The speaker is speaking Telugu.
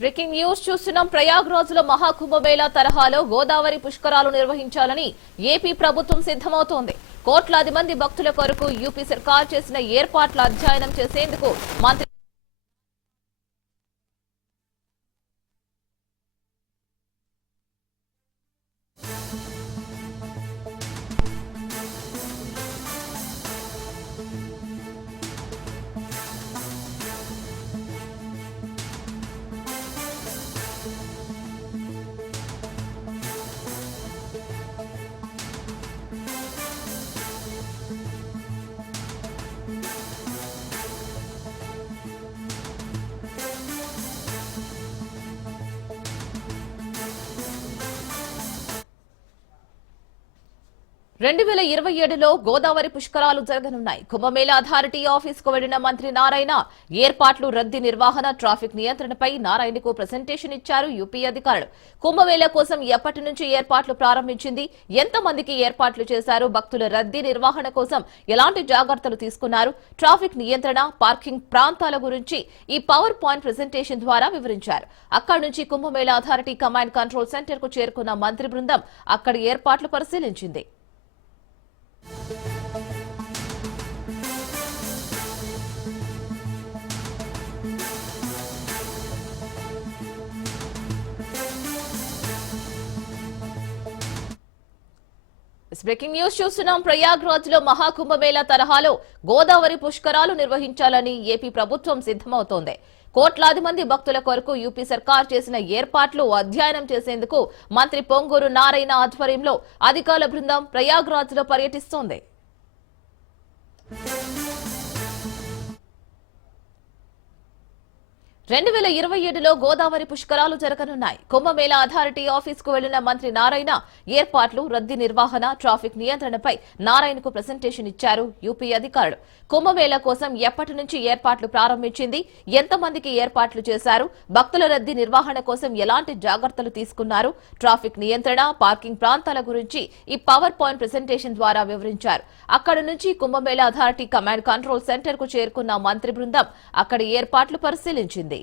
బ్రేకింగ్ న్యూస్ చూస్తున్నాం. ప్రయాగ్రాజ్ లో మహాకుంభమేళా తరహాలో గోదావరి పుష్కరాలు నిర్వహించాలని ఏపీ ప్రభుత్వం సిద్ధమవుతోంది. కోట్లాది మంది భక్తుల కొరకు యూపీ సర్కార్ చేసిన ఏర్పాట్ల అధ్యయనం చేసేందుకు మంత్రి 2027లో గోదావరి పుష్కరాలు జరగనున్నాయి. కుంభమేళా అథారిటీ ఆఫీస్ కు వెళ్లిన మంత్రి నారాయణ ఏర్పాట్లు, రద్దీ నిర్వహణ, ట్రాఫిక్ నియంత్రణపై నారాయణకు ప్రెజెంటేషన్ ఇచ్చారు యూపీ అధికారులు. కుంభమేళా కోసం ఎప్పటి నుంచి ఏర్పాట్లు ప్రారంభించింది, ఎంతమందికి ఏర్పాట్లు చేశారు, భక్తుల రద్దీ నిర్వహణ కోసం ఎలాంటి జాగ్రత్తలు తీసుకున్నారు, ట్రాఫిక్ నియంత్రణ, పార్కింగ్ ప్రాంతాల గురించి ఈ పవర్ పాయింట్ ప్రెజెంటేషన్ ద్వారా వివరించారు. అక్కడి నుంచి Kumbh Mela authority command control centre కు చేరుకున్న మంత్రి బృందం అక్కడి ఏర్పాట్లు పరిశీలించింది. బ్రేకింగ్ న్యూస్ చూస్తున్నాం. ప్రయాగ్రాజ్ లో మహాకుంభమేళా తరహాలో గోదావరి పుష్కరాలు నిర్వహించాలని ఏపీ ప్రభుత్వం సిద్ధమవుతోంది. కోట్లాది మంది భక్తుల కొరకు యూపీ సర్కార్ చేసిన ఏర్పాట్లు అధ్యయనం చేసేందుకు మంత్రి పొంగూరు నారాయణ ఆధ్వర్యంలో అధికారుల బృందం ప్రయాగ్రాజ్ లో పర్యటిస్తోంది. 2027లో గోదావరి పుష్కరాలు జరగనున్నాయి. కుంభమేళా అథారిటీ ఆఫీస్ కు వెళ్లిన మంత్రి నారాయణ ఏర్పాట్లు, రద్దీ నిర్వహణ, ట్రాఫిక్ నియంత్రణపై నారాయణకు ప్రెజెంటేషన్ ఇచ్చారు యూపీ అధికారులు. కుంభమేళా కోసం ఎప్పటి నుంచి ఏర్పాట్లు ప్రారంభించింది, ఎంతమందికి ఏర్పాట్లు చేశారు, భక్తుల రద్దీ నిర్వహణ కోసం ఎలాంటి జాగ్రత్తలు తీసుకున్నారు, ట్రాఫిక్ నియంత్రణ, పార్కింగ్ ప్రాంతాల గురించి ఈ పవర్ పాయింట్ ప్రెజెంటేషన్ ద్వారా వివరించారు. అక్కడి నుంచి Kumbh Mela authority command control centre కు చేరుకున్న మంత్రి బృందం అక్కడి ఏర్పాట్లు పరిశీలించింది.